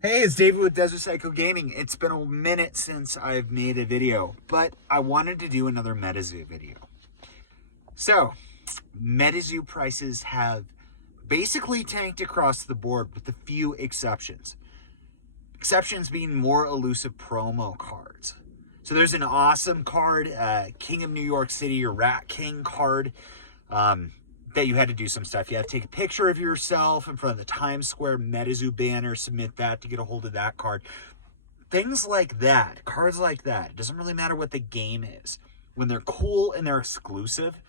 Hey, it's David with Desert Psycho Gaming. It's been a minute since I've made a video, but I wanted to do another Metazoo video. So, Metazoo prices have basically tanked across the board with a few exceptions. Exceptions being more elusive promo cards. So there's an awesome card, King of New York City or Rat King card, that you had to do some stuff. You had to take a picture of yourself in front of the Times Square Metazoo banner, submit that to get a hold of that card. Things like that, cards like that, it doesn't really matter what the game is. When they're cool and they're exclusive,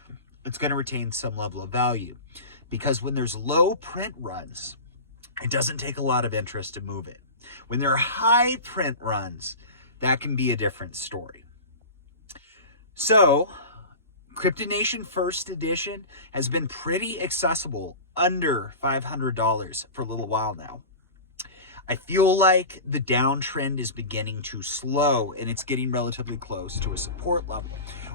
it's going to retain some level of value. Because when there's low print runs, it doesn't take a lot of interest to move it. When there are high print runs, that can be a different story. So, Cryptid Nation First Edition has been pretty accessible, under $500 for a little while now. I feel like the downtrend is beginning to slow and it's getting relatively close to a support level.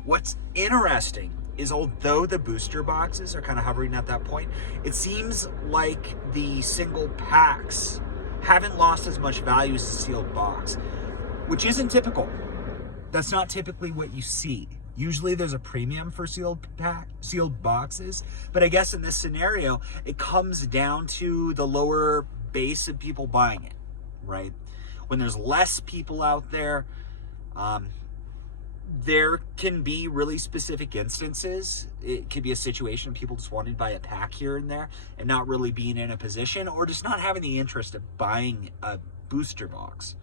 What's interesting is although the booster boxes are kind of hovering at that point, it seems like the single packs haven't lost as much value as the sealed box, which isn't typical. That's not typically what you see. Usually there's a premium for sealed boxes, but I guess in this scenario, it comes down to the lower base of people buying it, right? When there's less people out there, there can be really specific instances. It could be a situation of people just wanting to buy a pack here and there and not really being in a position, or just not having the interest of buying a booster box.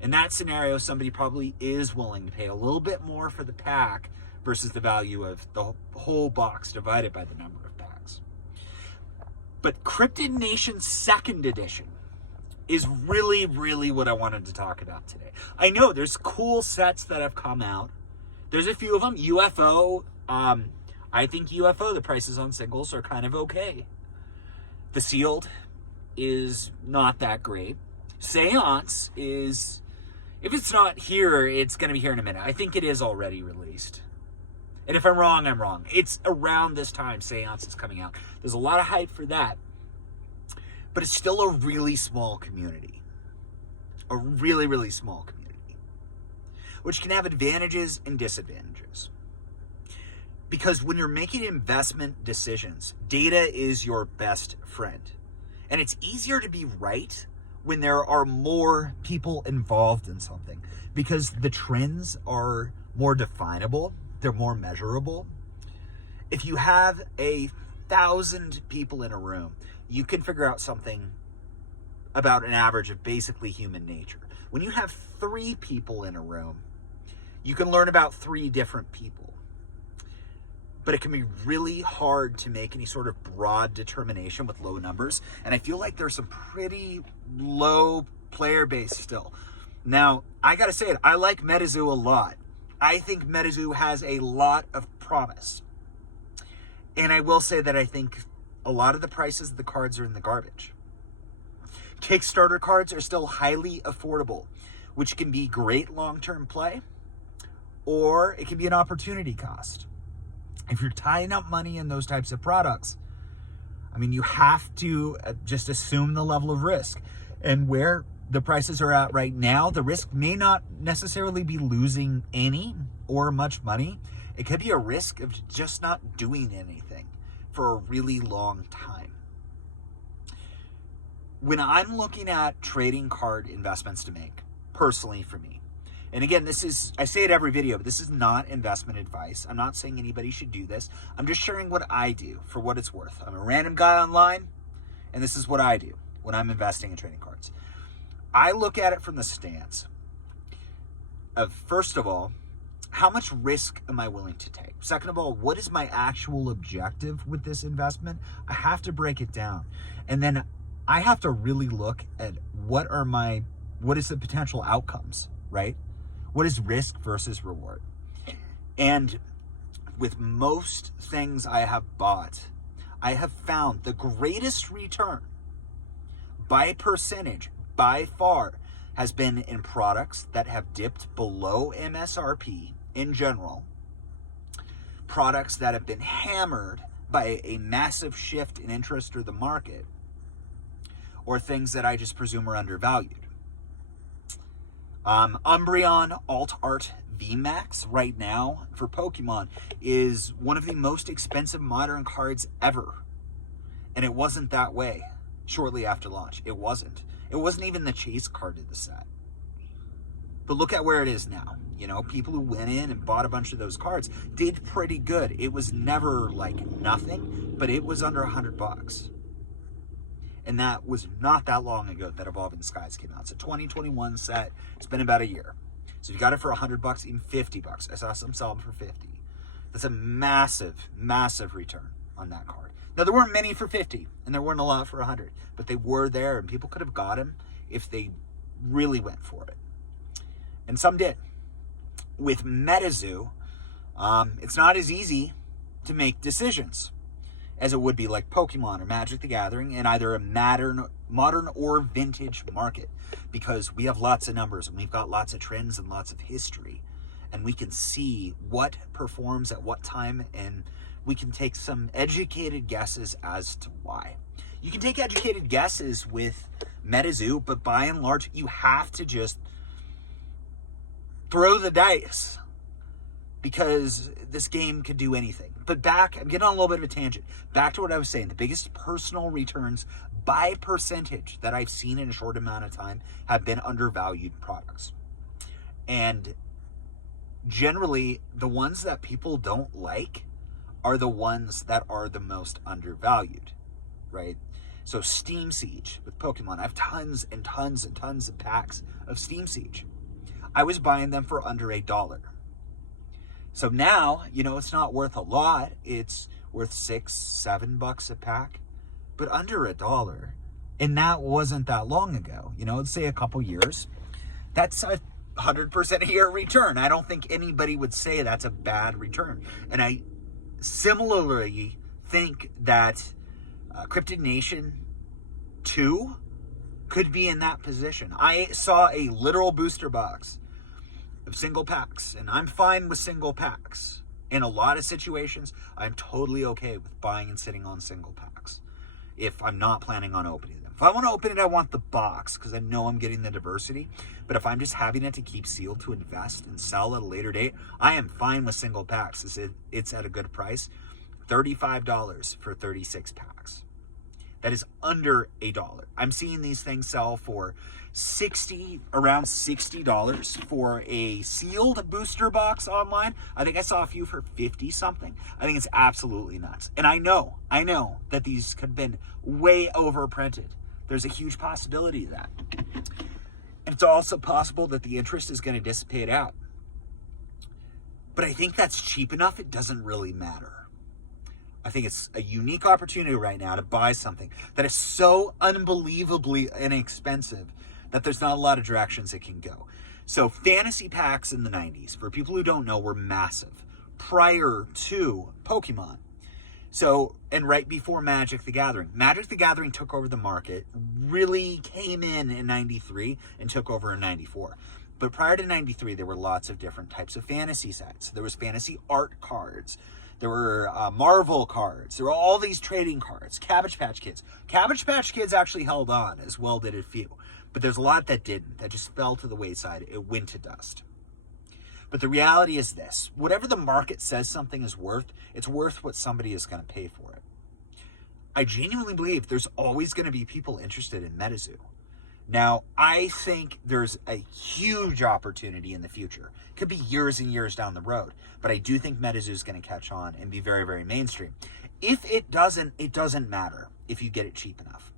In that scenario, somebody probably is willing to pay a little bit more for the pack versus the value of the whole box divided by the number of packs. But Cryptid Nation Second Edition is really what I wanted to talk about today. I know there's cool sets that have come out. There's a few of them. UFO, I think UFO, the prices on singles are kind of okay. The sealed is not that great. Seance is, if it's not here, it's going to be here in a minute. I think it is already released. And if I'm wrong, I'm wrong. It's around this time Seance is coming out. There's a lot of hype for that. But it's still a really small community. A really small community. Which can have advantages and disadvantages. Because when you're making investment decisions, data is your best friend. And it's easier to be right when there are more people involved in something, because the trends are more definable, they're more measurable. If you have 1,000 people in a room, you can figure out something about an average of basically human nature. When you have 3 people in a room, you can learn about 3 different people. But it can be really hard to make any sort of broad determination with low numbers. And I feel like there's some pretty low player base still. Now, I gotta say it, I like Metazoo a lot. I think Metazoo has a lot of promise. And I will say that I think a lot of the prices of the cards are in the garbage. Kickstarter cards are still highly affordable, which can be great long-term play, or it can be an opportunity cost. If you're tying up money in those types of products, I mean, you have to just assume the level of risk. And where the prices are at right now, the risk may not necessarily be losing any or much money. It could be a risk of just not doing anything for a really long time. When I'm looking at trading card investments to make, personally for me, and again, this is, I say it every video, but this is not investment advice. I'm not saying anybody should do this. I'm just sharing what I do for what it's worth. I'm a random guy online, and this is what I do when I'm investing in trading cards. I look at it from the stance of, first of all, how much risk am I willing to take? Second of all, what is my actual objective with this investment? I have to break it down. And then I have to really look at what is the potential outcomes, right? What is risk versus reward? And with most things I have bought, I have found the greatest return by percentage, by far, has been in products that have dipped below MSRP in general, products that have been hammered by a massive shift in interest or the market, or things that I just presume are undervalued. Umbreon Alt Art VMAX right now for Pokemon is one of the most expensive modern cards ever. And it wasn't that way shortly after launch. It wasn't. It wasn't even the chase card of the set. But look at where it is now. You know, people who went in and bought a bunch of those cards did pretty good. It was never like nothing, but it was under $100. And that was not that long ago that Evolving Skies came out. It's a 2021 set. It's been about a year. So if you got it for $100, even $50. I saw some sell them for 50. That's a massive, massive return on that card. Now, there weren't many for 50, and there weren't a lot for 100, but they were there, and people could have got them if they really went for it. And some did. With Metazoo, it's not as easy to make decisions as it would be like Pokemon or Magic the Gathering in either a modern or vintage market, because we have lots of numbers and we've got lots of trends and lots of history, and we can see what performs at what time, and we can take some educated guesses as to why. You can take educated guesses with Metazoo, but by and large, you have to just throw the dice, because this game could do anything. But I'm getting on a little bit of a tangent. Back to what I was saying, the biggest personal returns by percentage that I've seen in a short amount of time have been undervalued products. And generally, the ones that people don't like are the ones that are the most undervalued, right? So Steam Siege with Pokemon, I have tons and tons and tons of packs of Steam Siege. I was buying them for under $1. So now, you know, it's not worth a lot. It's worth $6, $7 a pack, but under $1. And that wasn't that long ago. You know, let's say a couple years. That's a 100% a year return. I don't think anybody would say that's a bad return. And I similarly think that Cryptid Nation 2 could be in that position. I saw a literal booster box of single packs, and I'm fine with single packs. In a lot of situations, I'm totally okay with buying and sitting on single packs if I'm not planning on opening them. If I want to open it, I want the box because I know I'm getting the diversity. But if I'm just having it to keep sealed to invest and sell at a later date, I am fine with single packs. It's at a good price. $35 for 36 packs. That is under $1. I'm seeing these things sell for around $60 for a sealed booster box online. I think I saw a few for 50 something. I think it's absolutely nuts. And I know that these could have been way overprinted. There's a huge possibility of that. And it's also possible that the interest is going to dissipate out. But I think that's cheap enough, it doesn't really matter. I think it's a unique opportunity right now to buy something that is so unbelievably inexpensive that there's not a lot of directions it can go. So fantasy packs in the 90s, for people who don't know, were massive prior to Pokemon. So, and right before Magic the Gathering. Magic the Gathering took over the market, really came in 93 and took over in 94. But prior to 93, there were lots of different types of fantasy sets. There was fantasy art cards. There were Marvel cards. There were all these trading cards. Cabbage Patch Kids. Cabbage Patch Kids actually held on, as well did a few. But there's a lot that didn't. That just fell to the wayside. It went to dust. But the reality is this. Whatever the market says something is worth, it's worth what somebody is going to pay for it. I genuinely believe there's always going to be people interested in Metazoo. Now, I think there's a huge opportunity in the future. It could be years and years down the road. But I do think Metazoo is going to catch on and be very, very mainstream. If it doesn't matter if you get it cheap enough.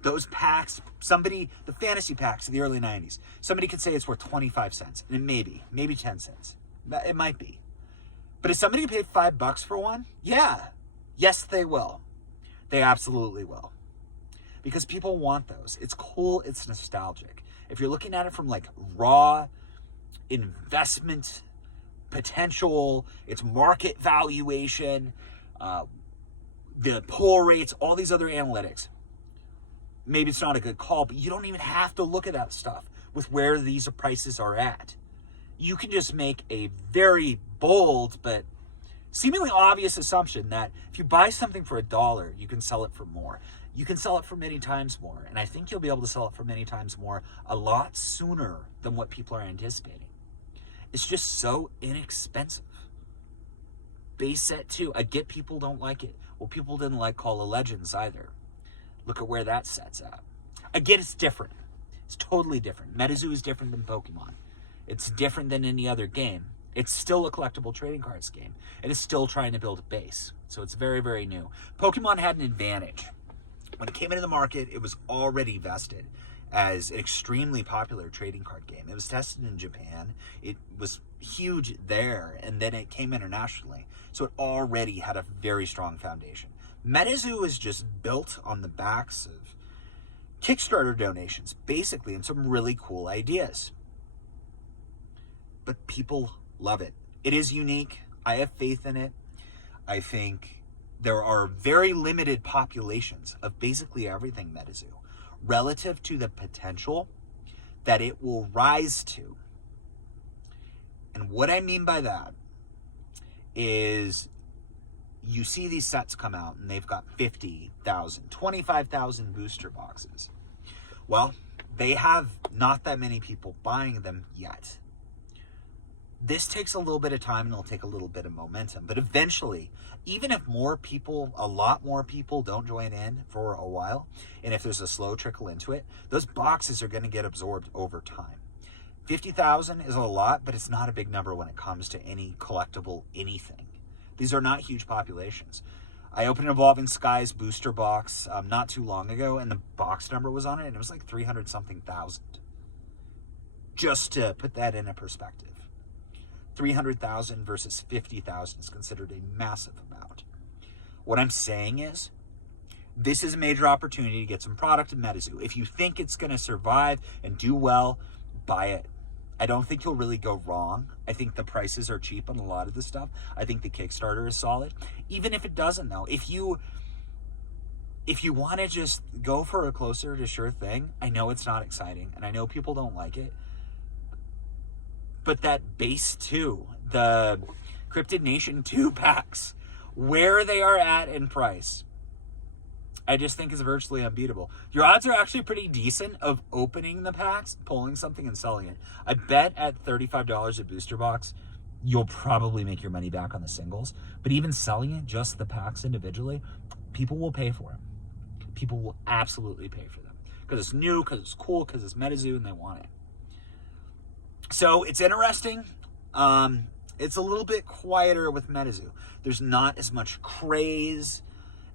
Those packs, the fantasy packs of the early 90s, somebody could say it's worth 25 cents. And it may be, maybe 10 cents. It might be. But if somebody paid $5 for one, yeah. Yes, they will. They absolutely will. Because people want those. It's cool. It's nostalgic. If you're looking at it from like raw investment potential, its market valuation, the pull rates, all these other analytics, maybe it's not a good call, but you don't even have to look at that stuff with where these prices are at. You can just make a very bold but seemingly obvious assumption that if you buy something for $1, you can sell it for more. you can sell it for many times more. And I think you'll be able to sell it for many times more a lot sooner than what people are anticipating. It's just so inexpensive. Base set 2. I get people don't like it. Well, people didn't like Call of Legends either. Look at where that sets at. I get it's different. It's totally different. Metazoo is different than Pokemon. It's different than any other game. It's still a collectible trading cards game. It is still trying to build a base. So it's very, very new. Pokemon had an advantage. When it came into the market, it was already vested as an extremely popular trading card game. It was tested in Japan. It was huge there, and then it came internationally. So it already had a very strong foundation. Metazoo is just built on the backs of Kickstarter donations, basically, and some really cool ideas. But people love it. It is unique. I have faith in it. I think there are very limited populations of basically everything Metazoo relative to the potential that it will rise to. And what I mean by that is you see these sets come out and they've got 50,000, 25,000 booster boxes. Well, they have not that many people buying them yet. This takes a little bit of time and it'll take a little bit of momentum. But eventually, even if more people, a lot more people don't join in for a while, and if there's a slow trickle into it, those boxes are going to get absorbed over time. 50,000 is a lot, but it's not a big number when it comes to any collectible anything. These are not huge populations. I opened Evolving Skies booster box not too long ago, and the box number was on it, and it was like 300-something thousand. Just to put that in a perspective. 300,000 versus 50,000 is considered a massive amount. What I'm saying is, this is a major opportunity to get some product in Metazoo. If you think it's going to survive and do well, buy it. I don't think you'll really go wrong. I think the prices are cheap on a lot of this stuff. I think the Kickstarter is solid. Even if it doesn't, though, if you want to just go for a closer to sure thing, I know it's not exciting, and I know people don't like it. But that base 2, the Cryptid Nation 2 packs, where they are at in price, I just think is virtually unbeatable. Your odds are actually pretty decent of opening the packs, pulling something, and selling it. I bet at $35 a booster box, you'll probably make your money back on the singles. But even selling it, just the packs individually, people will pay for them. People will absolutely pay for them. Because it's new, because it's cool, because it's Metazoo, and they want it. So it's interesting. It's a little bit quieter with Metazoo. There's not as much craze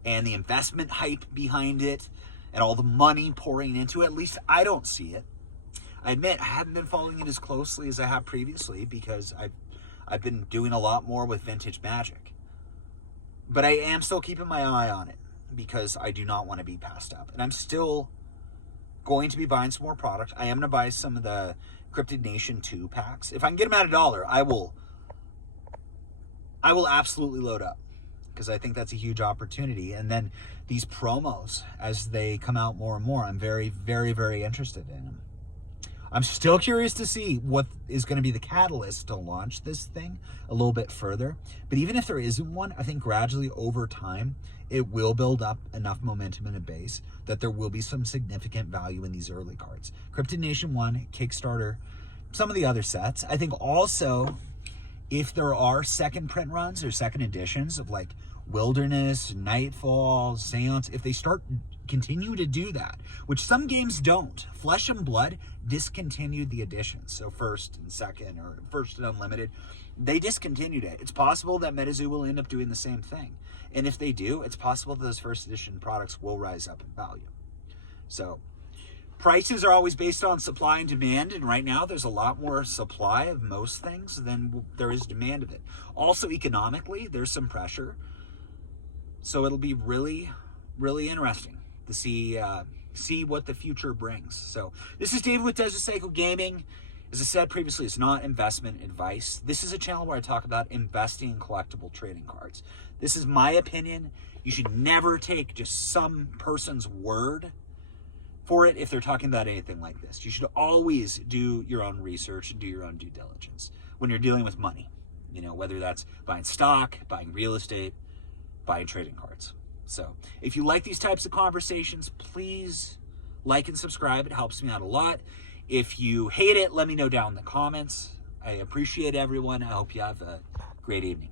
and the investment hype behind it and all the money pouring into it. At least I don't see it. I admit I haven't been following it as closely as I have previously because I've been doing a lot more with Vintage Magic. But I am still keeping my eye on it because I do not want to be passed up. And I'm still going to be buying some more product. I am going to buy some of the Cryptid Nation 2 packs. If I can get them at $1, I will absolutely load up because I think that's a huge opportunity. And then these promos, as they come out more and more, I'm very, very, very interested in them. I'm still curious to see what is going to be the catalyst to launch this thing a little bit further. But even if there isn't one, I think gradually over time, it will build up enough momentum in a base that there will be some significant value in these early cards. Cryptid Nation 1, Kickstarter, some of the other sets. I think also, if there are second print runs or second editions of like Wilderness, Nightfall, Seance, if they continue to do that, which some games don't. Flesh and Blood discontinued the editions. So first and second, or first and unlimited, they discontinued it. It's possible that Metazoo will end up doing the same thing. And if they do, it's possible that those first edition products will rise up in value. So prices are always based on supply and demand, and right now there's a lot more supply of most things than there is demand of it. Also economically, there's some pressure. So it'll be really, really interesting to see what the future brings. So this is David with Desert Cycle Gaming. As I said previously, it's not investment advice. This is a channel where I talk about investing in collectible trading cards. This is my opinion. You should never take just some person's word for it if they're talking about anything like this. You should always do your own research and do your own due diligence when you're dealing with money. You know, whether that's buying stock, buying real estate, buying trading cards. So if you like these types of conversations, please like and subscribe. It helps me out a lot. If you hate it, let me know down in the comments. I appreciate everyone. I hope you have a great evening.